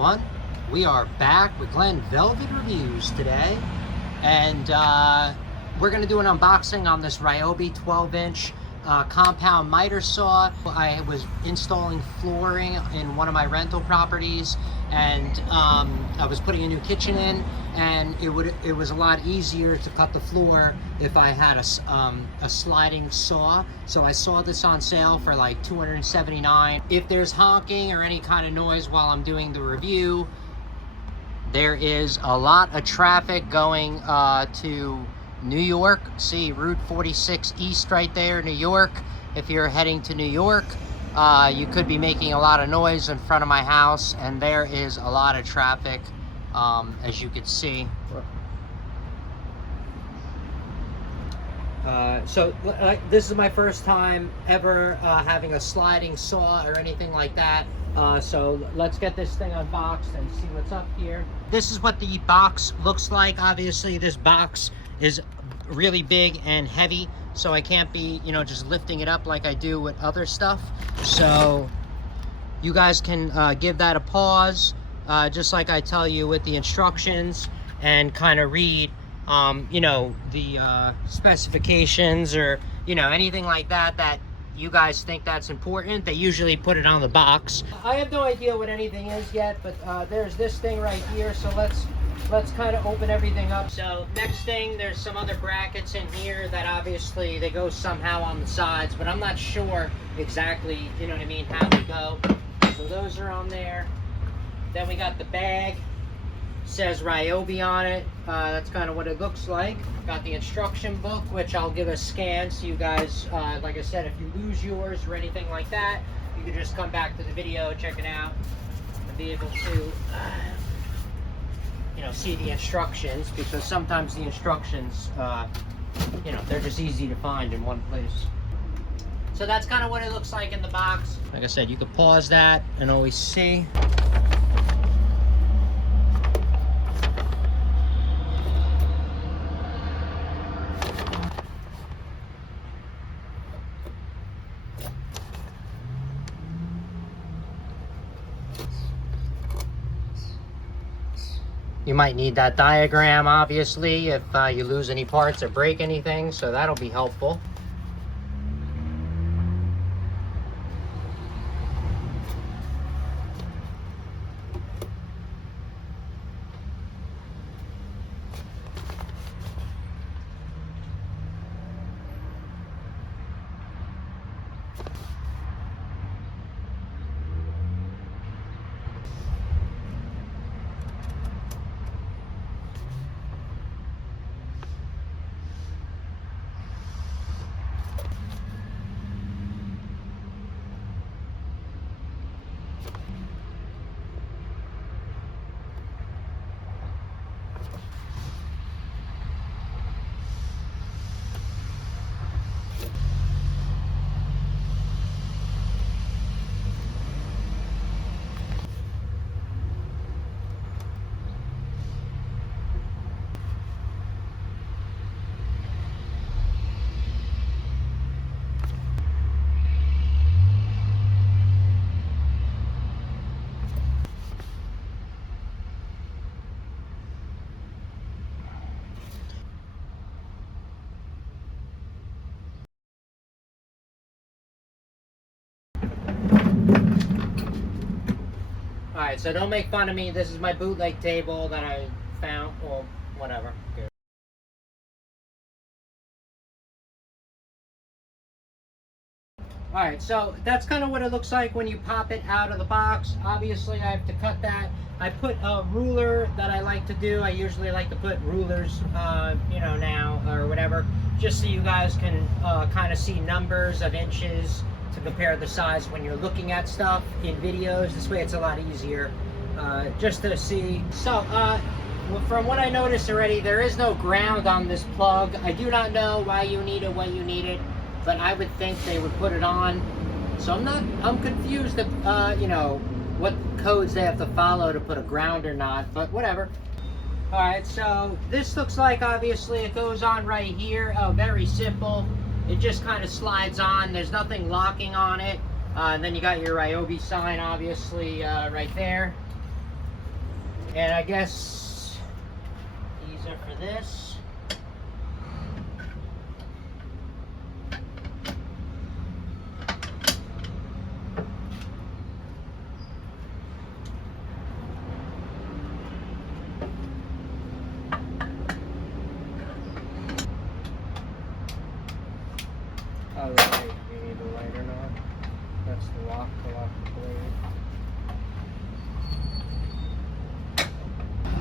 everyone. We are back with Glenn Velvet Reviews today, and we're going to do an unboxing on this RYOBI 12-inch compound miter saw. I was installing flooring in one of my rental properties, and I was putting a new kitchen in, and it was a lot easier to cut the floor if I had a sliding saw. So I saw this on sale for like $279. If there's honking or any kind of noise while I'm doing the review, there is a lot of traffic going to New York. See Route 46 East right there, New York. If you're heading to New York, you could be making a lot of noise in front of my house, and there is a lot of traffic, as you can see. So this is my first time ever having a sliding saw or anything like that. So let's get this thing unboxed and see what's up here. This is what the box looks like. Obviously this box is really big and heavy, so I can't be, just lifting it up like I do with other stuff. So you guys can give that a pause, just like I tell you with the instructions, and kind of read the specifications, or anything like that you guys think that's important. They usually put it on the box. I have no idea what anything is yet, but there's this thing right here, so let's kind of open everything up. So next thing, there's some other brackets in here that obviously they go somehow on the sides, but I'm not sure exactly, how they go. So those are on there. Then we got the bag. Says RYOBI on it. That's kind of what it looks like. Got the instruction book, which I'll give a scan so you guys, like I said, if you lose yours or anything like that, you can just come back to the video, check it out, and be able to see the instructions, because sometimes the instructions they're just easy to find in one place. So that's kind of what it looks like in the box. Like I said, you can pause that and always see. You might need that diagram, obviously, if you lose any parts or break anything, so that'll be helpful. Alright, so don't make fun of me. This is my bootleg table that I found, or whatever. Good. Alright, so that's kind of what it looks like when you pop it out of the box. Obviously, I have to cut that. I put a ruler that I like to do. I usually like to put rulers, now, or whatever, just so you guys can kind of see numbers of inches to compare the size when you're looking at stuff in videos. This way it's a lot easier just to see. So from what I noticed already, there is no ground on this plug. I do not know why you need it when you need it, but I would think they would put it on. So I'm confused of what codes they have to follow to put a ground or not, but whatever. Alright, so this looks like, obviously, it goes on right here. Oh, very simple. It just kind of slides on. There's nothing locking on it. And then you got your RYOBI sign, obviously, right there. And I guess these are for this. Oh, the light. You need the light or not? That's the lock to lock the blade.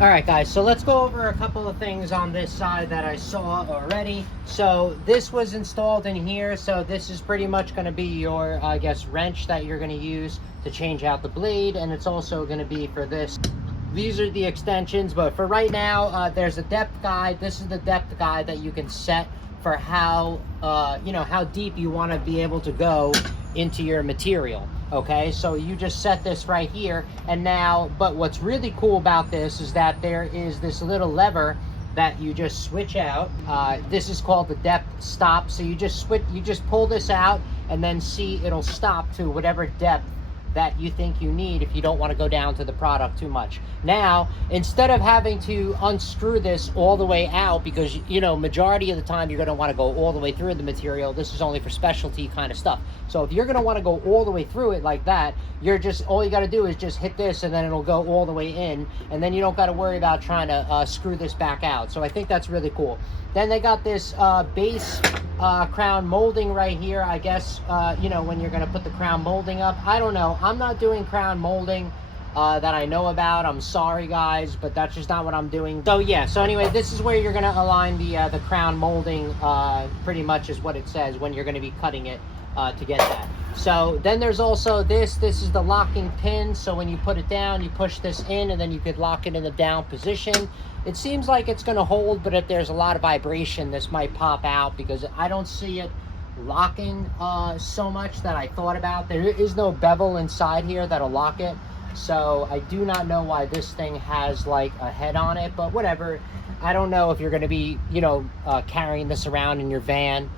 Alright guys, so let's go over a couple of things on this side that I saw already. So this was installed in here, so this is pretty much going to be your, I guess, wrench that you're going to use to change out the blade, and it's also going to be for this. These are the extensions, but for right now, there's a depth guide. This is the depth guide that you can set for how, you know, how deep you want to be able to go into your material. Okay, so you just set this right here, and now, but what's really cool about this is that there is this little lever that you just switch out. This is called the depth stop. So you just pull this out, and then see it'll stop to whatever depth that you think you need if you don't want to go down to the product too much. Now, instead of having to unscrew this all the way out, because, you know, majority of the time you're going to want to go all the way through the material. This is only for specialty kind of stuff. So if you're going to want to go all the way through it like that, you're just, all you got to do is just hit this, and then it'll go all the way in, and then you don't got to worry about trying to screw this back out. So I think that's really cool. Then they got this base crown molding right here. I guess, you know, when you're going to put the crown molding up. I don't know. I'm not doing crown molding that I know about. I'm sorry, guys, but that's just not what I'm doing. So, yeah. So, anyway, this is where you're going to align the crown molding, pretty much is what it says when you're going to be cutting it to get that. So, then there's also this. This is the locking pin. So, when you put it down, you push this in, and then you could lock it in the down position. It seems like it's going to hold, but if there's a lot of vibration, this might pop out, because I don't see it locking so much that I thought about. There is no bevel inside here that'll lock it, so I do not know why this thing has like a head on it, but whatever. I don't know if you're going to be, you know, carrying this around in your van,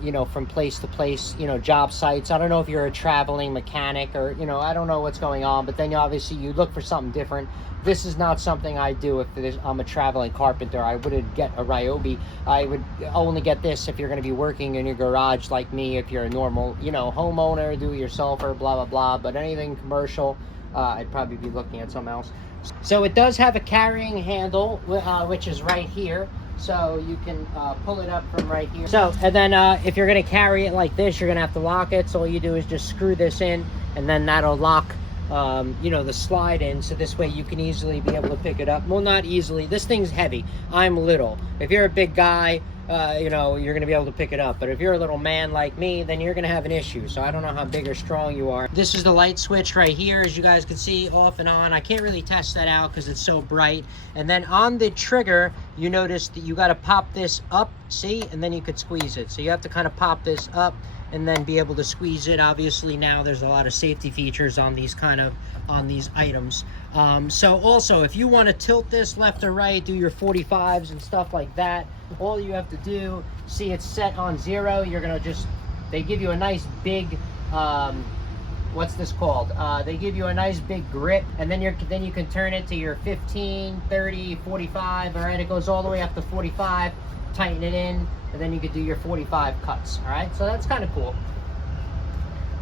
you know, from place to place, you know, job sites. I don't know if you're a traveling mechanic, or, you know, I don't know what's going on, but then obviously you look for something different. This is not something I do if I'm a traveling carpenter. I wouldn't get a RYOBI. I would only get this if you're going to be working in your garage like me, if you're a normal, you know, homeowner, do-it-yourselfer, blah, blah, blah. But anything commercial, I'd probably be looking at something else. So it does have a carrying handle, which is right here. So you can pull it up from right here. So, and then if you're going to carry it like this, you're going to have to lock it. So all you do is just screw this in, and then that'll lock you know, the slide in, so this way you can easily be able to pick it up. Well, not easily. This thing's heavy. I'm little. If you're a big guy, you know, you're going to be able to pick it up. But if you're a little man like me, then you're going to have an issue. So I don't know how big or strong you are. This is the light switch right here, as you guys can see, off and on. I can't really test that out because it's so bright. And then on the trigger, you notice that you got to pop this up, see, and then you could squeeze it. So you have to kind of pop this up and then be able to squeeze it. Obviously now there's a lot of safety features on these items. So also, if you want to tilt this left or right, do your 45s and stuff like that, all you have to do, see it's set on 0. You're gonna just, they give you a nice big, what's this called? They give you a nice big grip, and then you can turn it to your 15, 30, 45, all right? It goes all the way up to 45, tighten it in, and then you could do your 45 cuts. All right, so that's kind of cool.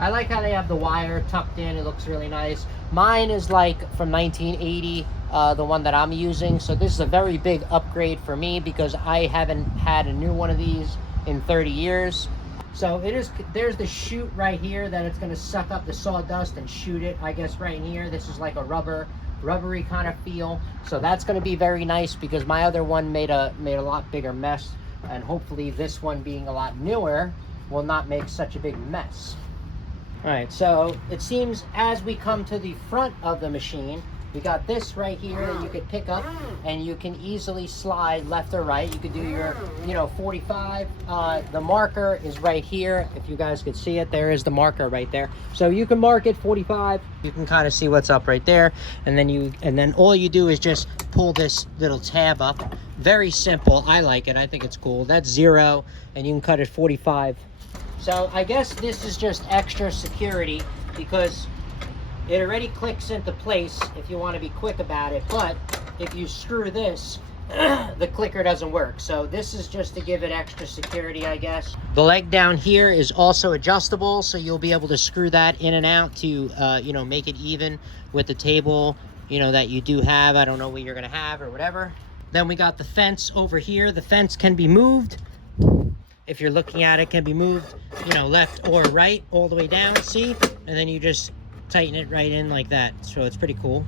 I like how they have the wire tucked in. It looks really nice. Mine is like from 1980, the one that I'm using. So this is a very big upgrade for me, because I haven't had a new one of these in 30 years. So it is, there's the chute right here that it's going to suck up the sawdust and shoot it, I guess, right in here. This is like a rubbery kind of feel. So that's going to be very nice, because my other one made a lot bigger mess. And hopefully this one, being a lot newer, will not make such a big mess. All right, so it seems as we come to the front of the machine, we got this right here that you could pick up, and you can easily slide left or right. You could do your, you know, 45. The marker is right here. If you guys could see it, there is the marker right there. So you can mark it 45. You can kind of see what's up right there, and then all you do is just pull this little tab up. Very simple. I like it. I think it's cool. That's 0, and you can cut it 45. So I guess this is just extra security, because it already clicks into place if you want to be quick about it, but if you screw this, the clicker doesn't work. So this is just to give it extra security, I guess. The leg down here is also adjustable, so you'll be able to screw that in and out to you know, make it even with the table, you know, that you do have. I don't know what you're gonna have or whatever. Then we got the fence over here. The fence can be moved. If you're looking at it, can be moved, you know, left or right, all the way down, see? And then you just tighten it right in like that. So it's pretty cool.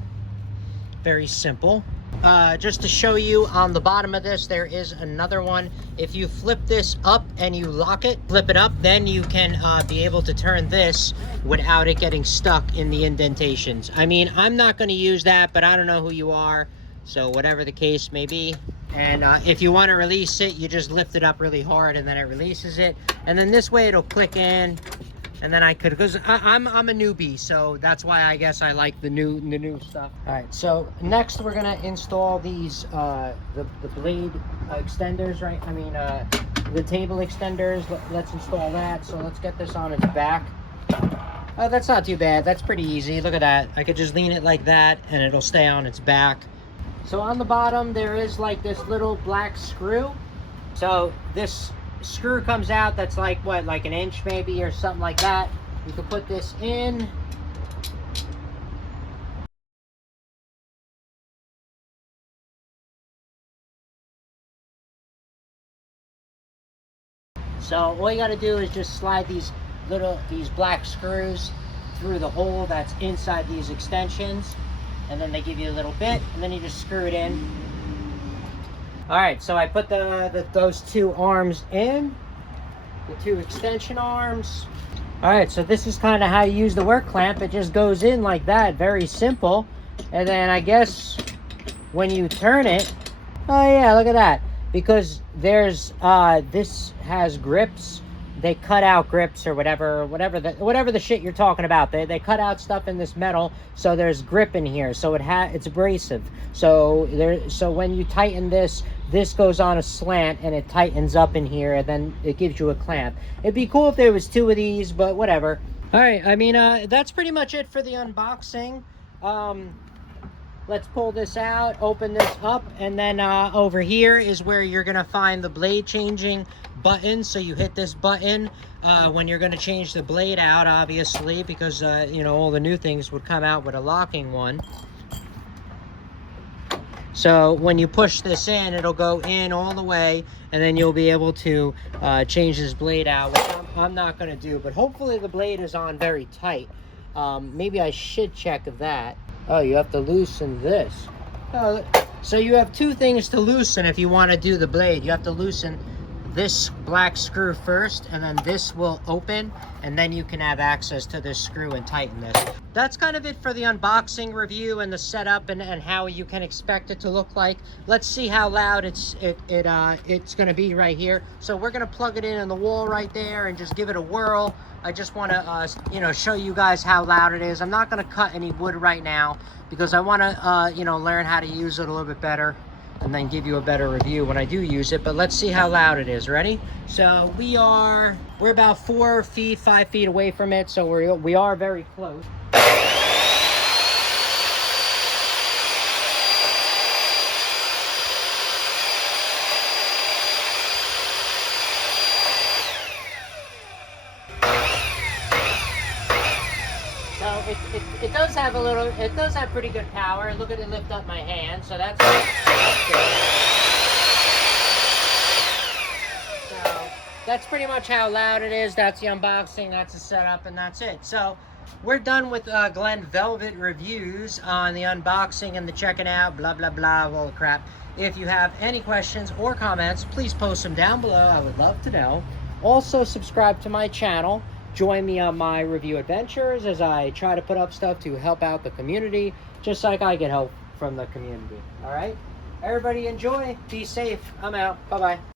Very simple. Just to show you, on the bottom of this, there is another one. If you flip this up and you lock it, flip it up, then you can be able to turn this without it getting stuck in the indentations. I mean, I'm not going to use that, but I don't know who you are. So whatever the case may be. And if you want to release it, you just lift it up really hard and then it releases it. And then this way it'll click in. And then I could, because I'm a newbie, so that's why I guess I like the new stuff. All right, so next we're gonna install these the blade extenders, right? I mean the table extenders. Let's install that. So let's get this on its back. Oh, that's not too bad. That's pretty easy. Look at that. I could just lean it like that, and it'll stay on its back. So on the bottom there is like this little black screw. So this screw comes out, that's like what, like an inch maybe or something like that. You can put this in. So all you got to do is just slide these black screws through the hole that's inside these extensions, and then they give you a little bit, and then you just screw it in. All right, so I put those two arms in, the two extension arms. All right, so this is kind of how you use the work clamp. It just goes in like that, very simple. And then I guess when you turn it, oh yeah, look at that. Because there's, this has grips. They cut out grips or whatever the shit you're talking about. They cut out stuff in this metal, so there's grip in here. So it's abrasive. So when you tighten this goes on a slant and it tightens up in here, and then it gives you a clamp. It'd be cool if there was two of these, but whatever. All right, I mean, that's pretty much it for the unboxing. Let's pull this out, open this up, and then over here is where you're gonna find the blade changing button. So you hit this button when you're gonna change the blade out, obviously, because you know, all the new things would come out with a locking one. So when you push this in, it'll go in all the way, and then you'll be able to change this blade out, which I'm not gonna do, but hopefully the blade is on very tight. Maybe I should check that. Oh, you have to loosen this. Oh, so you have two things to loosen if you want to do the blade. You have to loosen this black screw first, and then this will open, and then you can have access to this screw and tighten this. That's kind of it for the unboxing review and the setup and how you can expect it to look like. Let's see how loud it's going to be right here. So we're going to plug it in the wall right there and just give it a whirl. I just want to, you know, show you guys how loud it is. I'm not going to cut any wood right now because I want to, you know, learn how to use it a little bit better and then give you a better review when I do use it. But let's see how loud it is. Ready? So we're about 4 feet, 5 feet away from it. So we are very close. It does have it does have pretty good power. Look at it lift up my hand, so that's good. So that's pretty much how loud it is. That's the unboxing, that's the setup, and that's it. So we're done with Glenn Velvet reviews on the unboxing and the checking out, blah, blah, blah, all the crap. If you have any questions or comments, please post them down below. I would love to know. Also, subscribe to my channel. Join me on my review adventures as I try to put up stuff to help out the community, just like I get help from the community. All right? Everybody enjoy. Be safe. I'm out. Bye-bye.